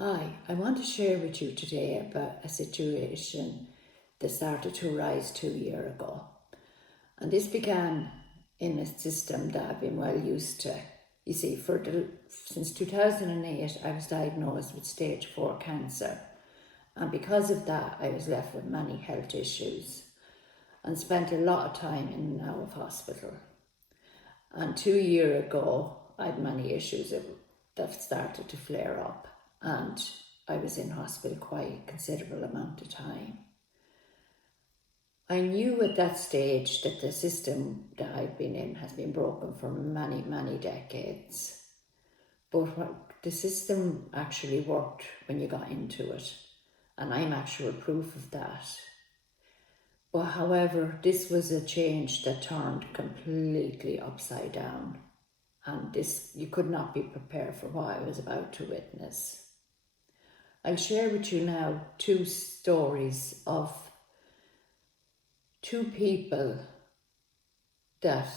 Hi, I want to share with you today about a situation that started to arise 2 years ago. And this began in a system that I've been well used to. You see, since 2008, I was diagnosed with stage 4 cancer. And because of that, I was left with many health issues and spent a lot of time in and out of hospital. And 2 years ago, I had many issues that started to flare up. And I was in hospital quite a considerable amount of time. I knew at that stage that the system that I'd been in has been broken for many, many decades. But the system actually worked when you got into it, and I'm actual proof of that. But however, this was a change that turned completely upside down, and you could not be prepared for what I was about to witness. I'll share with you now 2 stories of 2 people that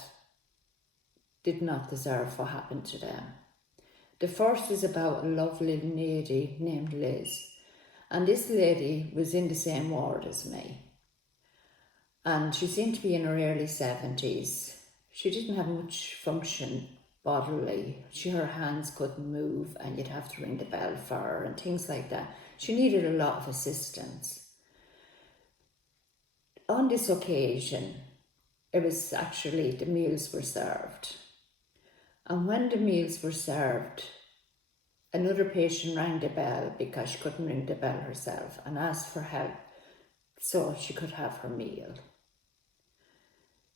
did not deserve what happened to them. The first is about a lovely lady named Liz. And this lady was in the same ward as me. And she seemed to be in her early 70s. She didn't have much function bodily. Her hands couldn't move and you'd have to ring the bell for her and things like that. She needed a lot of assistance. On this occasion, it was actually the meals were served. And when the meals were served, another patient rang the bell because she couldn't ring the bell herself and asked for help so she could have her meal.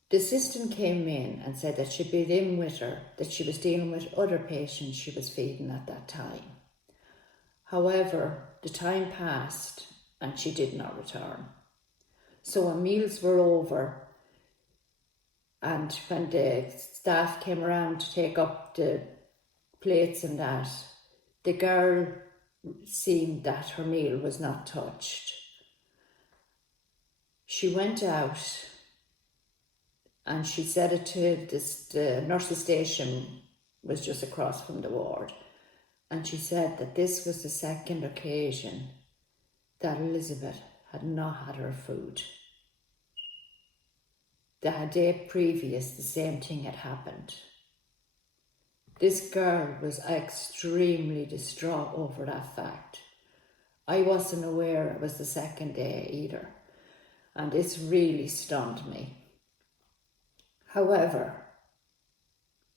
The assistant came in and said that she'd been in with her, that she was dealing with other patients she was feeding at that time. However, the time passed and she did not return. So when meals were over and when the staff came around to take up the plates and that, the girl seemed that her meal was not touched. She went out and she said it to the nurse's station was just across from the ward. And she said that this was the second occasion that Elizabeth had not had her food. The day previous, the same thing had happened. This girl was extremely distraught over that fact. I wasn't aware it was the second day either. And this really stunned me. However,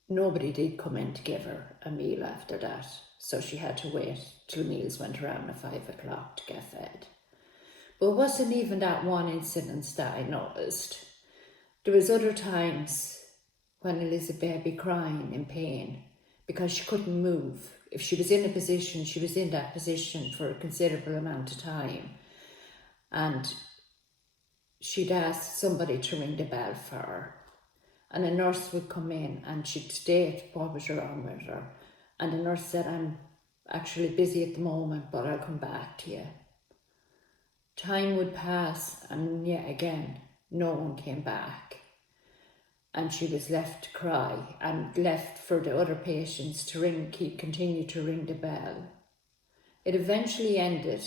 nobody did come in to give her a meal after that, so she had to wait till meals went around at 5 o'clock to get fed. But it wasn't even that one incident that I noticed. There was other times when Elizabeth would be crying in pain because she couldn't move. If she was in a position, she was in that position for a considerable amount of time. And she'd ask somebody to ring the bell for her. And a nurse would come in and she'd state what was wrong with her. And the nurse said, "I'm actually busy at the moment, but I'll come back to you." Time would pass and yet again, no one came back. And she was left to cry and left for the other patients to continue to ring the bell. It eventually ended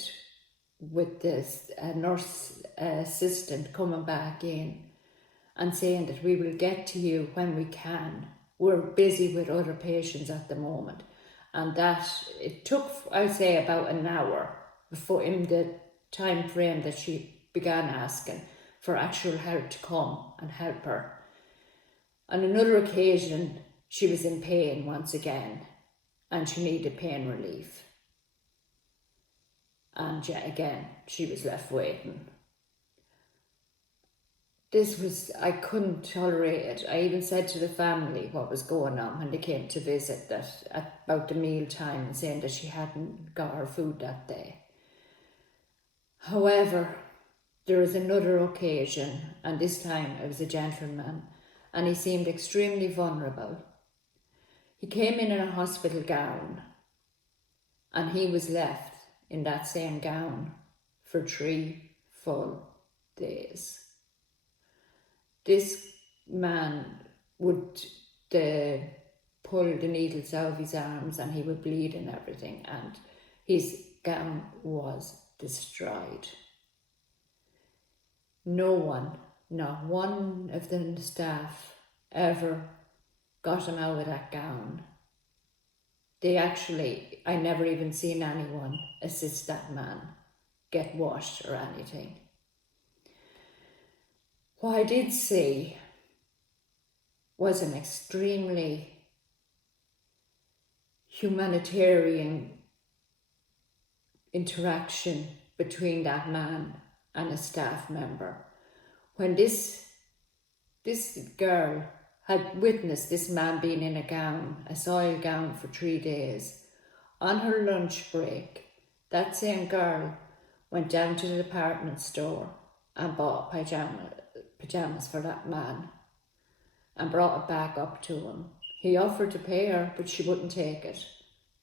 with this nurse assistant coming back in and saying that we will get to you when we can. We're busy with other patients at the moment. And that it took, I'd say, about an hour before in the time frame that she began asking for actual help to come and help her. On another occasion, she was in pain once again and she needed pain relief. And yet again, she was left waiting. I couldn't tolerate it. I even said to the family what was going on when they came to visit that about the meal time and saying that she hadn't got her food that day. However, there was another occasion, and this time it was a gentleman, and he seemed extremely vulnerable. He came in a hospital gown, and he was left in that same gown for 3 full days. This man would pull the needles out of his arms and he would bleed and everything, and his gown was destroyed. No one, not one of the staff, ever got him out of that gown. I never even seen anyone assist that man get washed or anything. What I did see was an extremely humanitarian interaction between that man and a staff member. When this girl had witnessed this man being in a soiled gown for 3 days, on her lunch break, that same girl went down to the department store and bought pajamas for that man and brought it back up to him. He offered to pay her, but she wouldn't take it.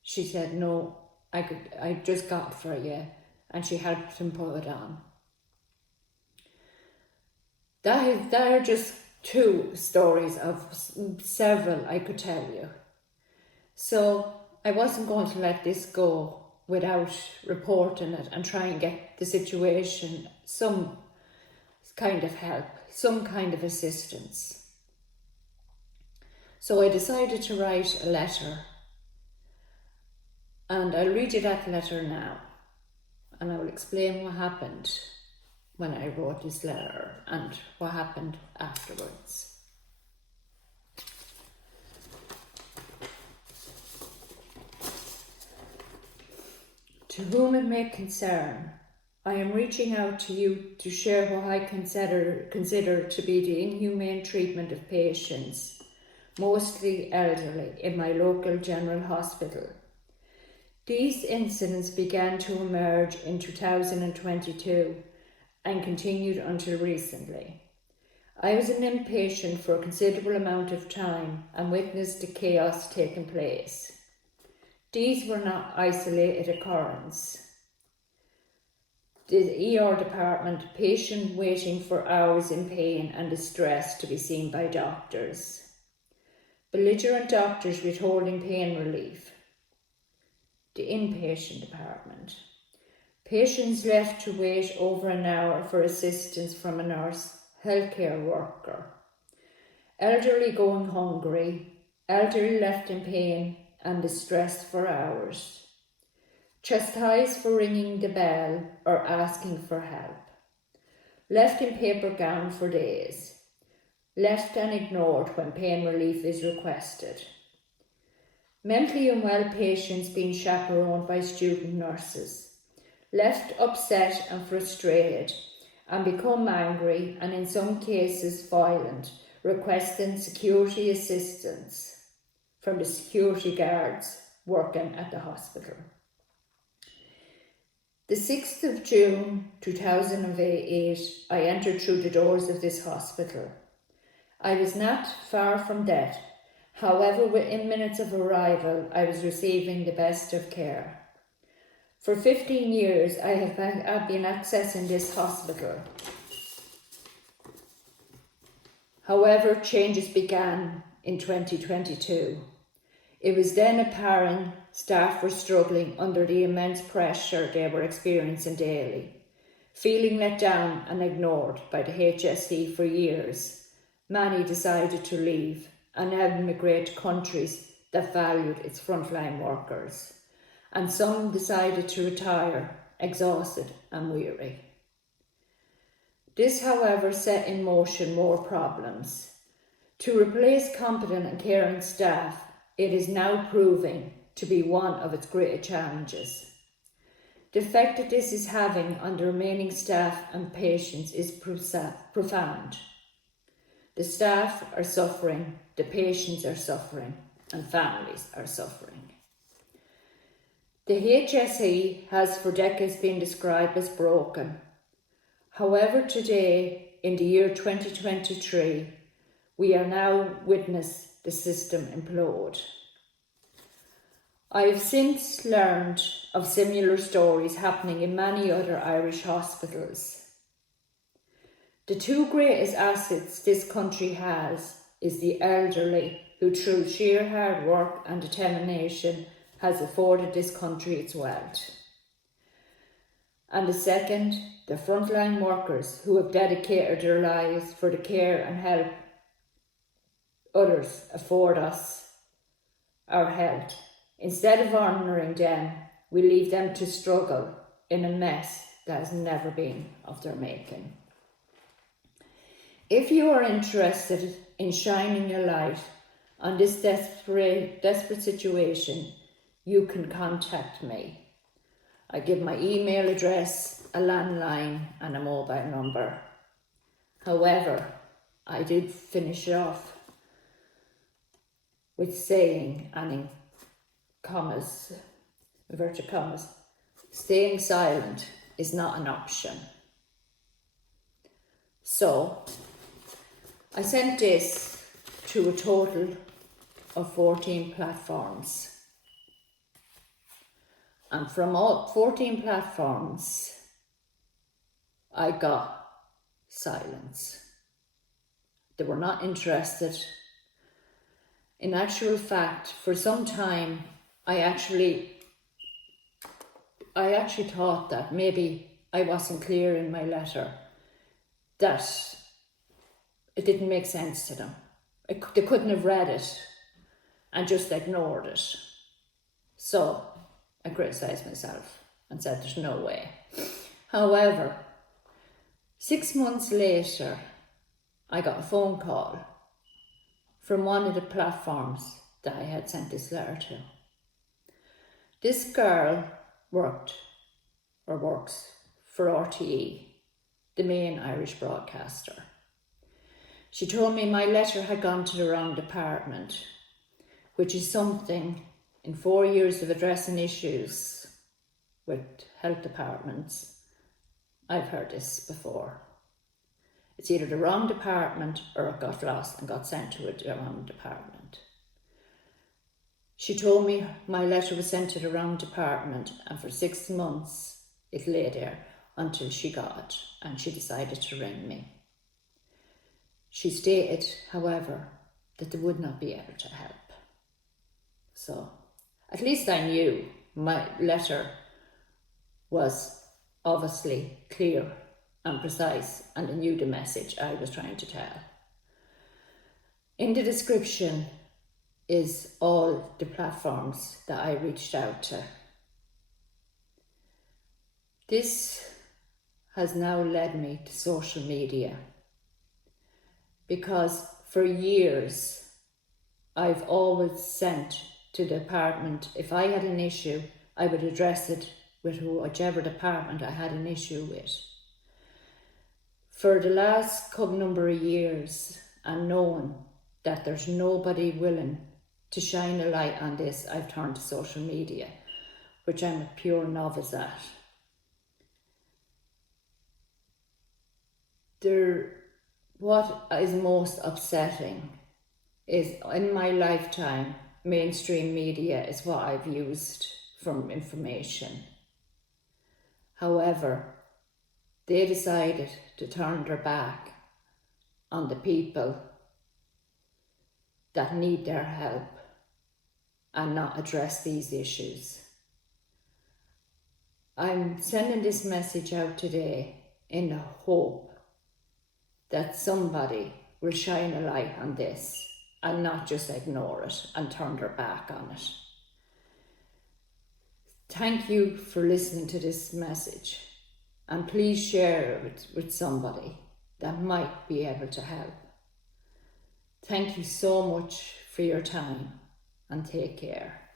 She said, no, I just got it for you, and she helped him put it on. That are just 2 stories of several I could tell you. So I wasn't going to let this go without reporting it and try and get the situation some kind of help, some kind of assistance. So I decided to write a letter, and I'll read you that letter now, and I will explain what happened when I wrote this letter and what happened afterwards. To whom it may concern, I am reaching out to you to share what I consider to be the inhumane treatment of patients, mostly elderly, in my local general hospital. These incidents began to emerge in 2022 and continued until recently. I was an inpatient for a considerable amount of time and witnessed the chaos taking place. These were not isolated occurrences. The ER department, patient waiting for hours in pain and distress to be seen by doctors. Belligerent doctors withholding pain relief. The inpatient department. Patients left to wait over an hour for assistance from a nurse, healthcare worker. Elderly going hungry. Elderly left in pain and distressed for hours. Chastised for ringing the bell or asking for help. Left in paper gown for days. Left and ignored when pain relief is requested. Mentally unwell patients being chaperoned by student nurses. Left upset and frustrated and become angry and in some cases violent, requesting security assistance from the security guards working at the hospital. The 6th of June 2008, I entered through the doors of this hospital. I was not far from death. However, within minutes of arrival, I was receiving the best of care. For 15 years, I have been accessing this hospital. However, changes began in 2022. It was then apparent staff were struggling under the immense pressure they were experiencing daily. Feeling let down and ignored by the HSE for years, many decided to leave and emigrate to countries that valued its frontline workers. And some decided to retire, exhausted and weary. This, however, set in motion more problems. To replace competent and caring staff, it is now proving to be one of its greater challenges. The effect that this is having on the remaining staff and patients is profound. The staff are suffering, the patients are suffering, and families are suffering. The HSE has for decades been described as broken. However, today, in the year 2023, we are now witness the system implode. I have since learned of similar stories happening in many other Irish hospitals. The 2 greatest assets this country has is the elderly, who through sheer hard work and determination has afforded this country its wealth. And the second, the frontline workers who have dedicated their lives for the care and help others afford us our health. Instead of honouring them, we leave them to struggle in a mess that has never been of their making. If you are interested in shining a light on this desperate situation, you can contact me. I give my email address, a landline and a mobile number. However, I did finish off with saying, and in commas, inverted commas, staying silent is not an option. So, I sent this to a total of 14 platforms. And from all 14 platforms, I got silence. They were not interested. In actual fact, for some time, I actually thought that maybe I wasn't clear in my letter, that it didn't make sense to them. They couldn't have read it and just ignored it. So I criticised myself and said there's no way. However, 6 months later, I got a phone call from one of the platforms that I had sent this letter to. This girl works for RTE, the main Irish broadcaster. She told me my letter had gone to the wrong department, which is something in 4 years of addressing issues with health departments, I've heard this before. It's either the wrong department or it got lost and got sent to the wrong department. She told me my letter was sent to the wrong department, and for 6 months it lay there until she got it and she decided to ring me. She stated, however, that they would not be able to help. So at least I knew my letter was obviously clear and precise, and I knew the message I was trying to tell. In the description is all the platforms that I reached out to. This has now led me to social media, because for years I've always sent to the department, if I had an issue, I would address it with whichever department I had an issue with. For the last number of years, and knowing that there's nobody willing to shine a light on this, I've turned to social media, which I'm a pure novice at. What is most upsetting is, in my lifetime, mainstream media is what I've used for information. However, they decided to turn their back on the people that need their help and not address these issues. I'm sending this message out today in the hope that somebody will shine a light on this and not just ignore it and turn their back on it. Thank you for listening to this message, and please share it with somebody that might be able to help. Thank you so much for your time, and take care.